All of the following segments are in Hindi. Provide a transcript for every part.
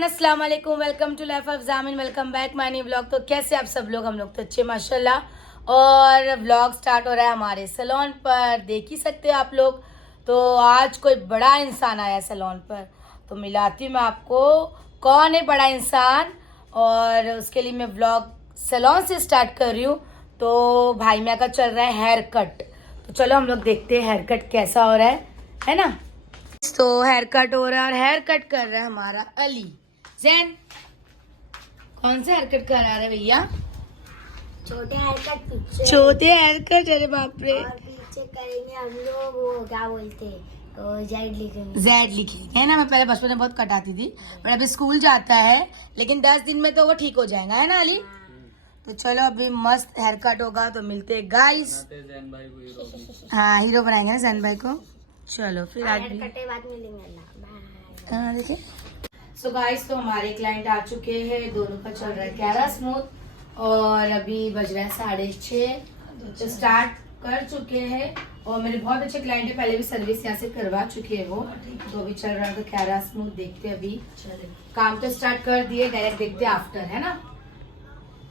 एवरीवन, अस्सलाम वालेकुम। वेलकम टू लाइफ ऑफ जामिन। Welcome back my new vlog. तो कैसे आप सब लोग? हम लोग तो अच्छे माशाल्लाह। और व्लॉग स्टार्ट हो रहा है हमारे सैलून पर, देख ही सकते हो आप लोग। तो आज कोई बड़ा इंसान आया सैलून पर, तो मिलाती हूँ मैं आपको कौन है बड़ा इंसान। और उसके लिए मैं व्लॉग सैलून से स्टार्ट कर रही हूँ। तो भाई मैं का चल रहा है हेयर कट, तो चलो हम लोग देखते हैं हेयर कट कैसा हो रहा है ना। तो हेयर कट हो रहा है और हेयर कट कर रहा है हमारा अली जैन। कौन सा हेयर कट करा रहा है भैया? छोटे हेयर कट पीछे, छोटे हेयर कट। अरे बाप रे। और पीछे करेंगे हम लोग वो क्या बोलते हैं, तो जेड लिखेंगे। जेड लिखेंगे है ना। मैं पहले बचपन में बहुत कटाती थी, बट अभी स्कूल जाता है, लेकिन 10 दिन में तो वो ठीक हो जाएगा, है ना अली? तो चलो अभी मस्त हेयर कट होगा तो मिलते हैं गाइस। हाँ, हीरो बनाएंगे ना जैन भाई को। चलो फिर आज हेयर भी कटे बाद मिलेंगे। अल्लाह बाय। देखिए। सो गाइस, तो हमारे क्लाइंट आ चुके हैं, दोनों का चल रहा है कैरा स्मूथ। और अभी बज रहा है 6:30, तो स्टार्ट कर चुके हैं। और मेरे बहुत अच्छे क्लाइंट है, पहले भी सर्विस यहाँ से करवा चुके हैं वो। तो अभी चल रहा है तो कैरा स्मूथ देखते हैं। अभी काम तो स्टार्ट कर दिए, डायरेक्ट देखते हैं आफ्टर, है ना।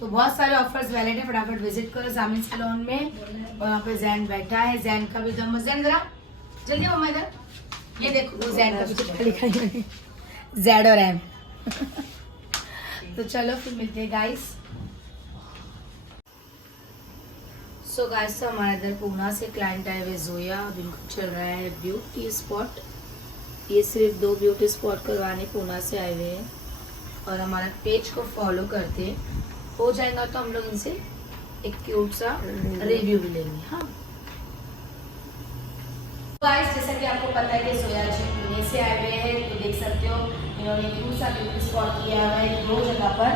तो बहुत सारे ऑफर्स वैलिड है, फटाफट विजिट करो जामिन सैलून में। और वहाँ पे जैन बैठा है, जैन का भी दम। जैन जरा जल्दी मम्मा इधर, ये देखो वो जैन का पीछे लिखा है जेड और एम। तो चलो फिर मिलते हैं गाइस। सो गाइस, तो हमारे इधर पूना से क्लाइंट आए हुए जोया। अब इनको चल रहा है ब्यूटी स्पॉट। ये सिर्फ 2 ब्यूटी स्पॉट करवाने पूना से आए हुए हैं। और हमारा पेज को फॉलो करते हो जाएगा तो हम लोग इनसे एक क्यूट सा रिव्यू भी लेंगे। हाँ गाइस, जैसा कि आपको पता है कि सोया जी पुणे से आए हुए हैं, तो देख सकते हो इन्होंने क्यूट सा ब्यूटी स्पॉट किया हुआ है 2 जगह पर।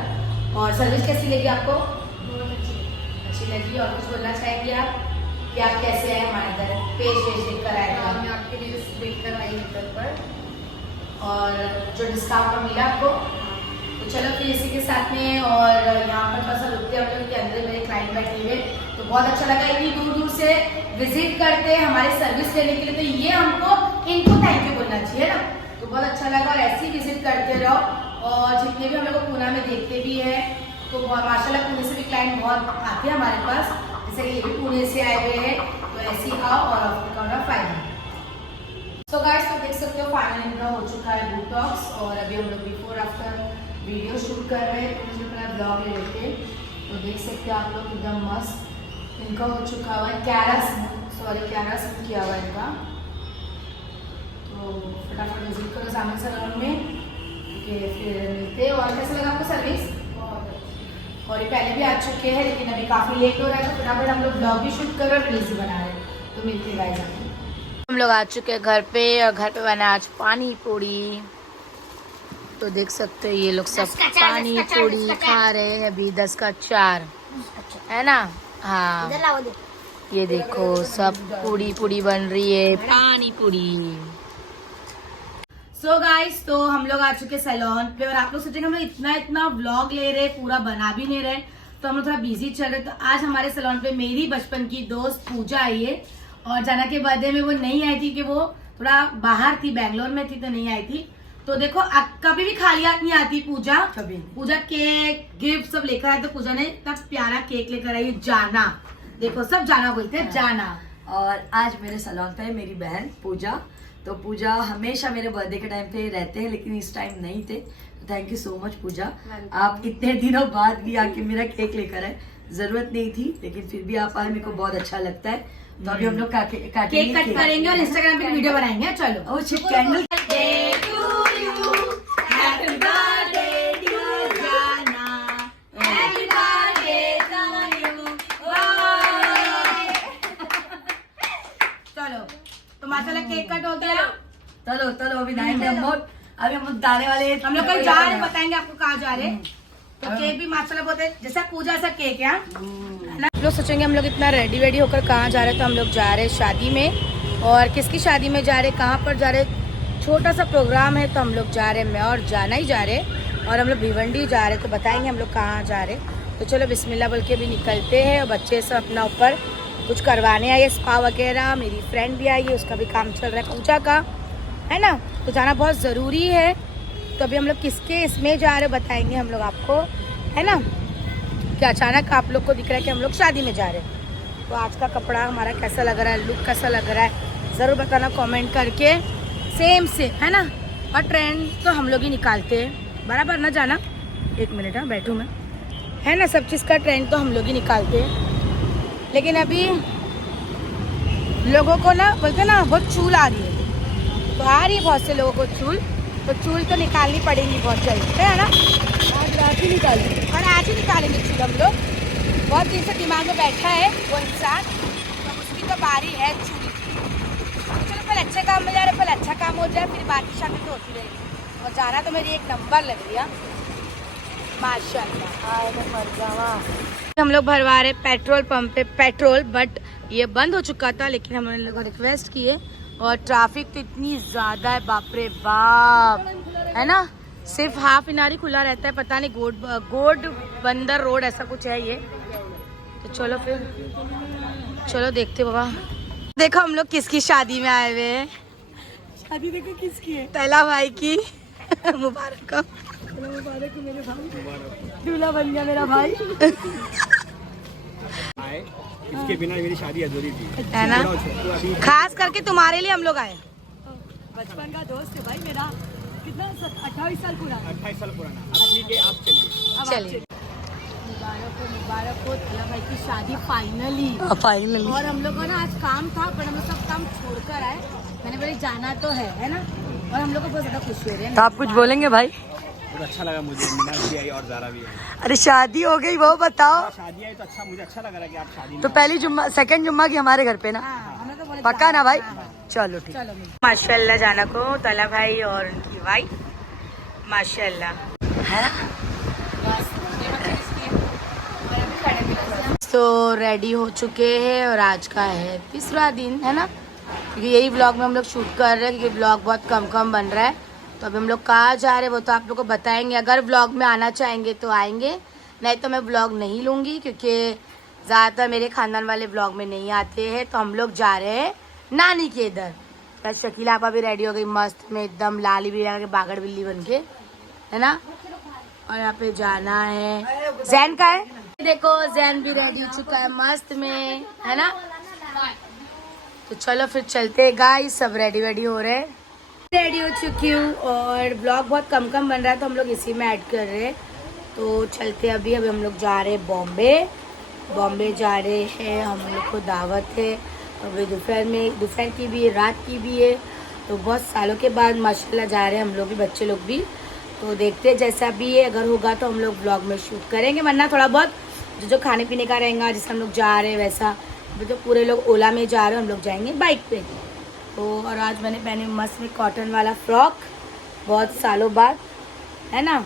और सर्विस कैसी लगी आपको? बहुत अच्छी लगी। और कुछ बोलना चाहेंगे आप कि आप कैसे आए हमारे इधर? पेज देख कर आए थे, मैं आपके लिए देख कर आई घर पर। और जो डिस्काउंट मिला आपको। तो चलो फिर इसी के साथ में, और यहाँ पर थोड़ा सा रुकते हैं हम लोग के अंदर मेरे क्लाइंट बैठे हुए, तो बहुत अच्छा लगा। इतनी दूर दूर से विजिट करते हैं हमारी सर्विस लेने के लिए, तो ये हमको इनको थैंक यू बोलना चाहिए ना। तो बहुत अच्छा लगा, और ऐसे ही विजिट करते रहो। और जितने भी हम लोग पूना में देखते भी हैं, तो माशाल्लाह पुणे से भी क्लाइंट बहुत आते हैं हमारे पास। जैसे कि ये भी पुणे से आए हुए हैं, तो ऐसे ही आओ और आपका फाइनल। सो गाइस, तो देख सकते हो फाइनल इनका हो चुका है बोटॉक्स। और अभी हम लोग बिफोर आफ्टर वीडियो शूट कर रहे हैं, तो मुझे अपना ब्लॉग ले लेते हैं। तो देख सकते हो आप लोग एकदम मस्त इनका हो चुका हुआ है कैरा स्मूथ किया हुआ है इनका। तो फटाफट विजिट करो जामिन सैलून में, क्योंकि फिर मिलते हैं। और कैसा लगा आपको सर्विस? और ये पहले भी आ चुके हैं, लेकिन अभी काफ़ी लेट हो रहा है, तो फटाफट हम लोग ब्लॉग भी शूट कर रहे हैं और रील्स भी बना रहे हैं। तो मिलते हैं गाइस। हम लोग आ चुके हैं घर पे, और घर पे बना आज पानी पूरी। तो देख सकते हो ये लोग सब पानी पूरी खा रहे हैं अभी। 10 का 4 है ना। हाँ, इधर लाओ दे। ये देखो सब पूरी बन रही है, पानी पूरी। सो गाइस, तो हम लोग आ चुके सैलून पे, और आप लोग सोचेंगे हम लोग इतना व्लॉग ले रहे, पूरा बना भी नहीं रहे, तो हम लोग थोड़ा बिजी चल रहे। तो आज हमारे सैलून पे मेरी बचपन की दोस्त पूजा आई है। और जाना के बर्थडे में वो नहीं आई थी, कि वो थोड़ा बाहर थी, बैंगलोर में थी, तो नहीं आई थी। तो देखो कभी भी खाली हाथ नहीं आती पूजा। पूजा केक गिफ्ट सब लेकर आई, तो पूजा ने इतना प्यारा केक लेकर आई। जाना, देखो सब जाना बोलते हैं, जाना। और आज मेरे सैलून पे मेरी बहन पूजा, तो पूजा हमेशा मेरे बर्थडे के टाइम पे रहते हैं, लेकिन इस टाइम नहीं थे। तो थैंक यू सो मच पूजा, आप इतने दिनों बाद भी आके मेरा केक लेकर आए। जरूरत नहीं थी, लेकिन फिर भी आप आए, मेरे को बहुत अच्छा लगता है। तो अभी हम लोग केक कट करेंगे और इंस्टाग्राम पे वीडियो बनाएंगे। चलो। Oh shit, candle. तो माशाल्लाह केक कट हो गया। चलो अभी जाएंगे हम लोग। अभी हम लोग जाने वाले, हम लोग कहीं जा रहे हैं, बताएंगे आपको कहाँ जा रहे हैं। तो केक भी माशाल्लाह बहुत है, जैसा पूजा सा केक है ना। लोग सोचेंगे हम लोग इतना रेडी होकर कहाँ जा रहे हैं, तो हम लोग जा रहे हैं शादी में। और किसकी शादी में जा रहे हैं, कहाँ पर जा रहे हैं, छोटा सा प्रोग्राम है, तो हम लोग जा रहे हैं। मैं और जाना ही जा रहे हैं, और हम लोग भिवंडी जा रहे हैं, तो बताएंगे हम लोग कहाँ जा रहे हैं। तो चलो बिस्मिल्लाह बोल के भी निकलते हैं। और बच्चे सब अपना ऊपर कुछ करवाने आए, स्पा वगैरह। मेरी फ्रेंड भी आई है, उसका भी काम चल रहा है पूजा का, है ना। तो जाना बहुत ज़रूरी है। तो अभी हम लोग किसके इसमें जा रहे बताएंगे हम लोग आपको, है ना। कि अचानक आप लोग को दिख रहा है कि हम लोग शादी में जा रहे हैं। तो आज का कपड़ा हमारा कैसा लग रहा है, लुक कैसा लग रहा है, ज़रूर बताना कमेंट करके। सेम से है ना, और ट्रेंड तो हम लोग ही निकालते हैं, बराबर ना जाना। एक मिनट हाँ बैठूँ मैं, है ना। सब चीज़ का ट्रेंड तो हम लोग ही निकालते हैं, लेकिन अभी लोगों को ना बोलते ना बहुत चूल आ रही है, तो आ रही है बहुत से लोगों को चूल, तो चूल तो निकालनी पड़ेगी बहुत जल्द, है ना। आज रात ही निकालेंगे और आज ही निकालेंगे चूल हम लोग। बहुत दिन से दिमाग में बैठा है वो इंसान, तो उसकी तो बारी है चूल की। तो चलो पहले अच्छे काम में जा रहे, पहले अच्छा काम हो जाए, फिर बाकी शादी तो होती रहेगी। और जाना तो मेरी एक नंबर लग रही है माशाल्लाह। हम लोग भरवा रहे पेट्रोल पंप पे पेट्रोल, बट ये बंद हो चुका था, लेकिन हम लोगों को रिक्वेस्ट किए। और ट्रैफिक तो इतनी ज़्यादा है, बाप रे बाप, है ना। सिर्फ हाफ इन आवर ही खुला रहता है, पता नहीं गोड बंदर रोड ऐसा कुछ है ये। तो चलो फिर, चलो देखते बाबा। देखो हम लोग किसकी शादी में आए हुए हैं। शादी देखो किसकी है, तैला भाई की। मुबारक हो, मुबारक हो मेरे भाई, दूल्हा बन गया मेरा भाई। इसके बिना मेरी शादी अधूरी थी, है ना। खास करके तुम्हारे लिए हम लोग आए। बचपन का दोस्त है भाई मेरा, कितना 28 साल पुराना, 28 साल पुराना। अब ठीक है, आप चलिए। चलिए, मुबारक हो तैला भाई की शादी फाइनली। और हम लोग को ना आज काम था, पर हम लोग सब काम छोड़कर आए। मैंने बोले जाना तो है ना। और हम लोग को बहुत ज़्यादा खुशी हो रही है। तो आप कुछ बोलेंगे भाई? बहुत अच्छा लगा मुझे, मीनाल भी आई और ज़ारा भी आई। अरे शादी हो गई वो बताओ। शादी आई तो अच्छा, मुझे अच्छा लग रहा है कि आप शादी में तो पहली जुम्मा सेकंड जुम्मा की हमारे घर पे ना, हमें तो बोले पक्का ना भाई। हाँ। चलो ठीक। चलो माशाल्लाह जाना को तैला भाई और उनकी वाइफ, माशाल्लाह है। तो रेडी हो चुके हैं और आज का है तीसरा दिन, है ना। क्योंकि यही व्लॉग में हम लोग शूट कर रहे हैं, क्योंकि व्लॉग बहुत कम बन रहा है। तो अभी हम लोग कहाँ जा रहे हैं वो तो आप लोग को बताएंगे। अगर व्लॉग में आना चाहेंगे तो आएंगे, नहीं तो मैं व्लॉग नहीं लूँगी, क्योंकि ज़्यादातर मेरे खानदान वाले व्लॉग में नहीं आते हैं। तो हम लोग जा रहे हैं नानी के इधर। तो शकीला आपा भी रेडी हो गई मस्त में, एकदम लाली भी लगा के बागड़ बिल्ली बन के, है ना। और यहाँ पे जाना है, जैन का है, देखो जैन भी रेडी हो चुका है मस्त में, है ना। तो चलो फिर चलते हैं गाइस, सब रेडी हो रहे हैं। रेडी हो चुकी हूँ और ब्लॉग बहुत कम बन रहा है, तो हम लोग इसी में ऐड कर रहे हैं। तो चलते अभी हम लोग जा रहे हैं बॉम्बे जा रहे हैं। हम लोग को दावत है अभी दोपहर की भी है, रात की भी है। तो बहुत सालों के बाद माशाल्लाह जा रहे हैं हम लोग भी, बच्चे लोग भी। तो देखते हैं जैसा भी है, अगर होगा तो हम लोग ब्लॉग में शूट करेंगे, वरना थोड़ा बहुत जो खाने पीने का रहेगा, जिससे हम लोग जा रहे हैं वैसा। अभी तो पूरे लोग ओला में जा रहे हैं, हम लोग जाएंगे बाइक पे। तो और आज मैंने पहने मस्त में कॉटन वाला फ्रॉक, बहुत सालों बाद, है ना।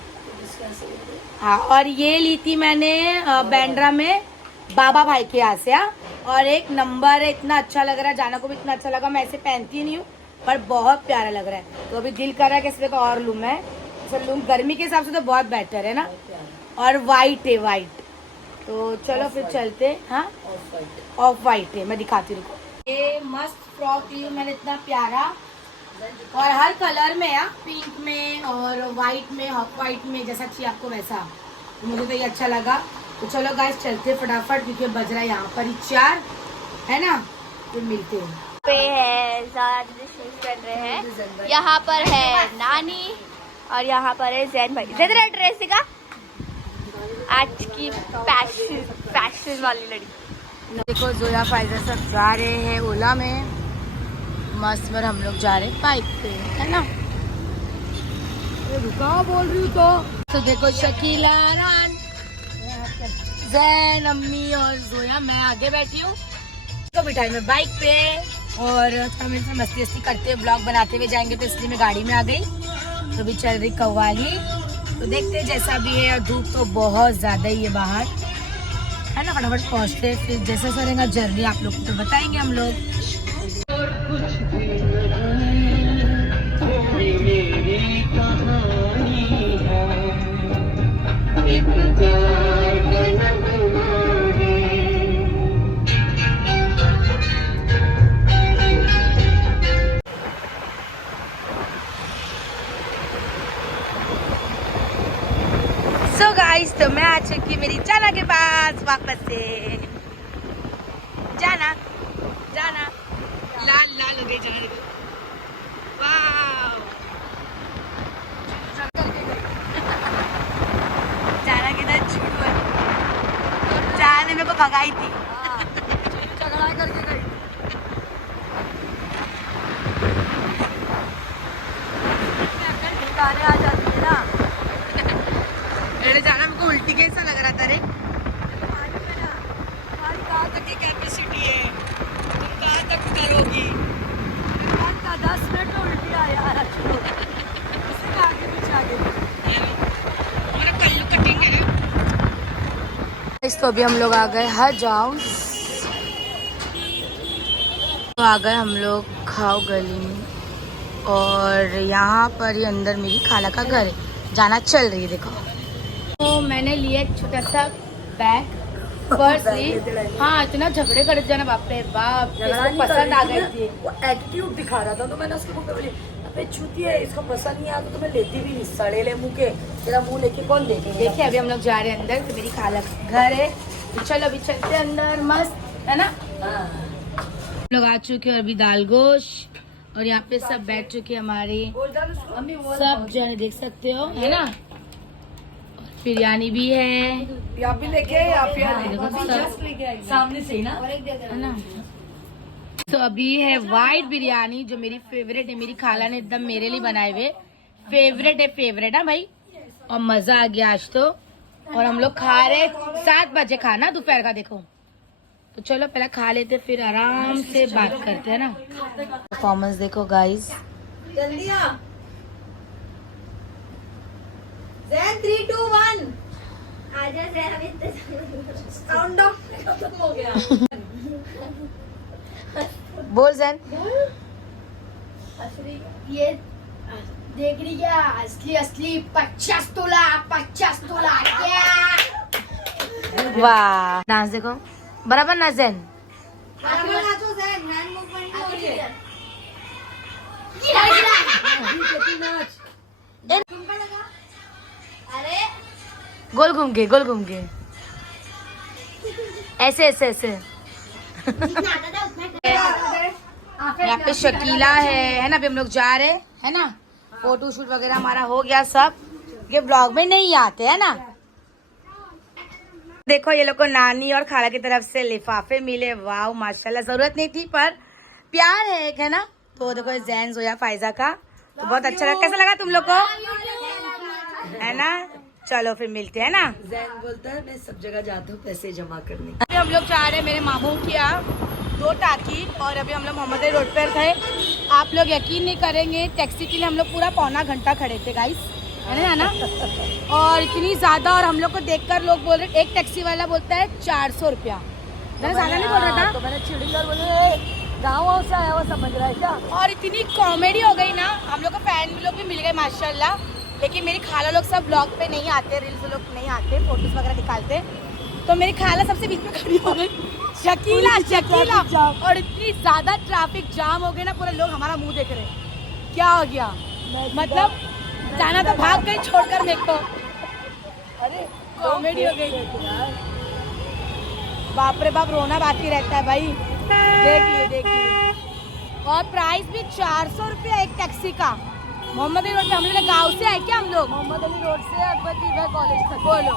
हाँ, और ये ली थी मैंने बैंड्रा में बाबा भाई के यहाँ से। हाँ, और एक नंबर है, इतना अच्छा लग रहा है, जाना को भी इतना अच्छा लगा। मैं ऐसे पहनती नहीं हूँ, पर बहुत प्यारा लग रहा है। तो अभी दिल कर रहा है कि इसलिए तो और लूँ मैं। तो लूँ गर्मी के हिसाब से तो बहुत बेटर है ना। और वाइट है, वाइट। तो चलो फिर चलते। हाँ, ऑफ वाइट है, मैं दिखाती हूँ। ये मस्त फ्रॉक ली मैंने, इतना प्यारा, और हर कलर में है, पिंक में और वाइट में, हॉफ वाइट में, जैसा चाहिए आपको वैसा। तो मुझे तो ये अच्छा लगा। तो चलो गाइस चलते फटाफट, क्योंकि बज रहा है यहाँ पर ही 4, है ना। फिर मिलते हैं। पे है कर रहे हैं, यहाँ पर है नानी और यहाँ पर है जैन भाई। जैन ड्रेस दिखा, आज की फैशन वाली लड़की। देखो जोया फाइजर सब जा रहे हैं ओला में मस्त, पर हम लोग जा रहे हैं बाइक पे, है ना। रुका बोल रही हूँ तो देखो शकीला, रान, जैन, अम्मी और जोया, मैं आगे बैठी हूँ। तो बिठाई मैं बाइक पे, और मेरे से मस्ती करते हुए ब्लॉग बनाते हुए जाएंगे, तो इसलिए मैं गाड़ी में आ गई। तो भी चल रही कव्वाली। तो देखते हैं जैसा भी है, और धूप तो बहुत ज़्यादा ही है बाहर, है ना। फटाफट पहुँचते, फिर जैसा रहेगा जर्नी आप लोग को तो बताएंगे हम लोग। जाना के पास वापस से। जाना जाना लाल लाल हो गई जाने को। वाव जाना किधर छुड़ू जाने मेरे को भगाई थी। झगड़ा करके गई। आ जाती है ना। अरे जाना मेरे को उल्टी कैसा लग रहा था रे। तुम्हारी कहाँ तक की कैपेसिटी है, तुम कहाँ तक करोगी। 10 मिनट में उल्टी आ यार। इससे आगे पीछे आगे हमारा कल्लू कटिंग है। तो अभी हम लोग आ गए हज हाउस। तो आ गए हम लोग खाओ गली में और यहाँ पर ही अंदर मेरी खाला का घर है। जाना चल रही है देखो। तो मैंने लिया एक छोटा सा बैग पर्स ली। हाँ इतना झगड़े कर जाना बाप रे बाप, इसको पसंद आ गई थी। वो एटीट्यूड दिखा रहा था तो मैंने उसके मुंह पे बोली अबे छूती है, इसको पसंद नहीं आया तो मैं लेती भी नहीं। सड़ेले मुंह के तेरा मुंह लेके कौन देखेगा। देखिए अभी हम लोग जा रहे हैं अंदर, तो मेरी खाला का घर है। तो चलो अभी चलते हैं अंदर, मस्त है ना। हम लोग आ चुके हैं अभी दाल गोश्त और यहाँ पे सब बैठ चुके हमारे सब जने, देख सकते हो है ना। बिरयानी भी है, यहाँ भी लेके सामने से ही ना है ना। तो अभी है वाइट बिरयानी जो मेरी फेवरेट है, मेरी खाला ने एकदम मेरे लिए बनाए हुए। फेवरेट है भाई। और मजा आ गया आज तो। और हम लोग खा रहे 7 बजे खाना दोपहर का, देखो। तो चलो पहले खा लेते फिर आराम से बात करते हैं ना। परफॉर्मेंस देखो गाइस। जल्दी आ 3 2 1 आजा से हम काउंटडाउन खत्म हो गया। बोल जैन। ये देख रही क्या, असली 50 तोला क्या। वाह डांस देखो बराबर ना जैन। अरे गोल घूम के ऐसे यहाँ पे शकीला है ना। अभी हम लोग जा रहे है ना। फोटो शूट वगैरह हमारा हो गया सब। ये ब्लॉग में नहीं आते है ना। देखो ये लोग को नानी और खाला की तरफ से लिफाफे मिले। वाह माशाल्लाह, जरूरत नहीं थी पर प्यार है एक है ना। तो देखो जैन जोया फायजा का, तो बहुत अच्छा लगा। कैसा लगा तुम लोग को है ना। चलो फिर मिलते हैं ना। जैन बोलता है मैं सब जगह जाता हूँ पैसे जमा करने। अभी हम लोग जा रहे हैं मेरे मामू की यहाँ 2 टाकी। और अभी हम लोग मोहम्मद रोड पर थे। आप लोग यकीन नहीं करेंगे, टैक्सी के लिए हम लोग पूरा पौना घंटा खड़े थे गाइस, है ना। और इतनी ज्यादा, और हम लोग को देखकर लोग बोल रहे, एक टैक्सी वाला बोलता है 400 रुपया। ज्यादा नहीं बोल रहा था तो मैंने चिड़कर बोले गाँव से आया हुआ समझ रहा है क्या। और इतनी कॉमेडी हो गई ना। हम लोग को फैन लोग भी मिल गए माशाल्लाह। लेकिन मेरी खाला लोग सब ब्लॉग पे नहीं आते, रील्स लोग नहीं आते, फोटोज वगैरह निकालते। तो मेरी खाला सबसे बीच में खड़ी हो गई, शकीला। और इतनी ज्यादा ट्रैफिक जाम हो गई ना, पूरे लोग हमारा मुंह देख रहे। क्या हो गया, मतलब जाना तो भाग गई छोड़कर मेरे को। अरे कॉमेडी हो गई। बाप रे बाप, रोना बाकी रहता है भाई। देख लिए। और प्राइस भी 400 रुपया एक टैक्सी का। मोहम्मद अली रोड पे हम लोग गाँव से आए क्या हम लोग। मोहम्मद अली रोड से अकबर कॉलेज तक बोलो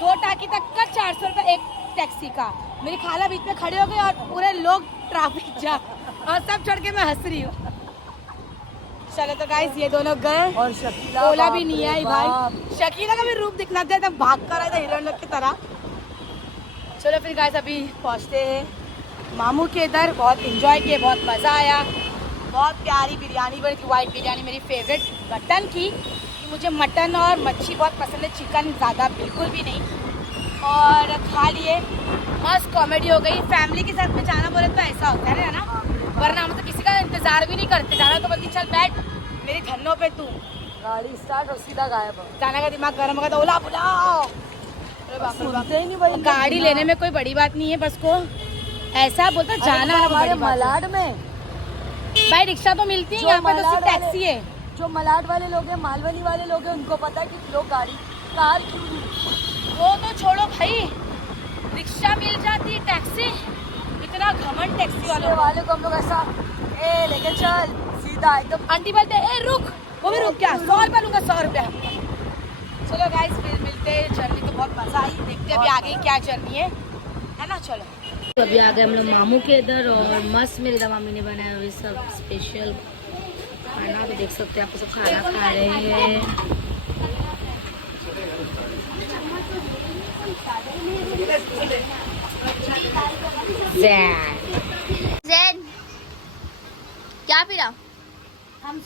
2 टाकी तक का 400 रुपया एक टैक्सी का। मेरी खाला बीच में खड़े हो गए और पूरे लोग ट्रैफिक जाम, और सब छोड़ के मैं हंस रही हूँ। चलो तो गाइस ये दोनों गए और शकीला ओला भी नहीं आई भाई। शकीला का भी रूप दिखना था, एकदम भाग कर आया था हीरोइन लोग की तरह। चलो फिर गाइस अभी पहुँचते हैं मामू के इधर। बहुत इंजॉय किए, बहुत मज़ा आया। बहुत प्यारी बिरयानी बनी थी, वाइट बिरयानी मेरी फेवरेट मटन की। मुझे मटन और मच्छी बहुत पसंद है, चिकन ज़्यादा बिल्कुल भी नहीं। और खा लिए, मस्त कॉमेडी हो गई। फैमिली के साथ में जाना बोले तो ऐसा होता है ना, वरना हम तो किसी का इंतजार भी नहीं करते। जाना तो बोलती चल बैठ मेरी धन्नों पे तू। गाड़ी स्टार्ट और सीधा गायब। जाने का दिमाग गर्म होगा तो ओला बुलाओ। सुनते ही नहीं भाई। गाड़ी लेने में कोई बड़ी बात नहीं है, बस को ऐसा बोलता जाना हमारे मलाड में भाई रिक्शा तो मिलती है, यहाँ पे तो सिर्फ टैक्सी है। जो मलाड वाले लोग हैं, मालवनी वाले लोग हैं, उनको पता है कि लोग कार क्यों वो तो छोड़ो भाई, रिक्शा मिल जाती, टैक्सी, इतना घमंड टैक्सी वाले को हम लोग ऐसा ए लेके चल सीधा एकदम। आंटी बोलते ए रुक, वो भी रुक क्या, 100 रुपया लूंगा, 100 रुपया। चलो गाइस फिर मिलते हैं। जर्नी तो बहुत मजा आई, देखते हैं अभी आगे क्या जर्नी है ना। चलो तो अभी आ गए हम लोग मामू के इधर, और मस्त मेरी मामी ने बनाया हुआ सब स्पेशल खाना, तो देख सकते हैं आप सब खाना खा रहे हैं। जैन क्या पी रहा? हम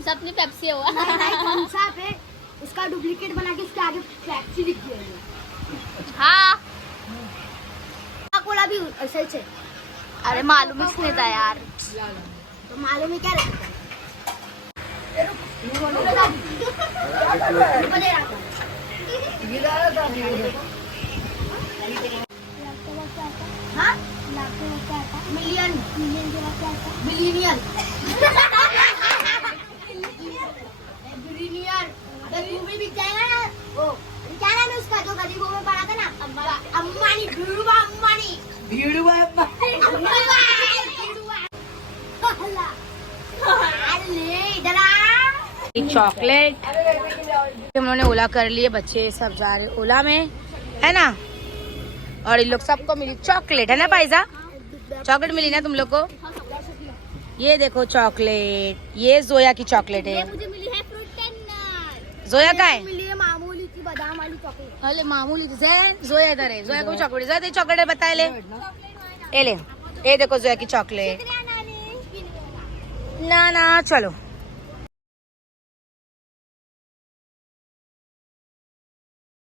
सब नहीं पेप्सी हुआ। हम सब है, उसका डुप्लीकेट बना के उसके आगे फ्लैक्सी लिख दिया है। हाँ कोला भी ऐसे ही है। अरे मालूम ही नहीं था यार। तो मालूम है क्या रहता हाँ? Million billionaire billionaire. अगर तू भी बिक जाएगा ना, वो क्या नाम है उसका जो गरीबों में पड़ा था ना, अम्बानी, धीरूभा अम्बानी। चॉकलेट हम लोगों ने ओला कर लिए, बच्चे सब जा रहे ओला में, है ना। और इन लोग सबको मिली चॉकलेट, है ना पाइजा? चॉकलेट मिली ना तुम लोग को? ये देखो चॉकलेट, ये जोया की चॉकलेट है। मुझे मिली है फ्रूट टेंडर। जोया का है? मिली है मामूली की बादाम वाली चॉकलेट। अरे मामूली जैन, जोया इधर है। जोया को चॉकलेट, जोया तेरी चॉकलेट बताए ले, ये ले, ये देखो जोया की चॉकलेट। ना चलो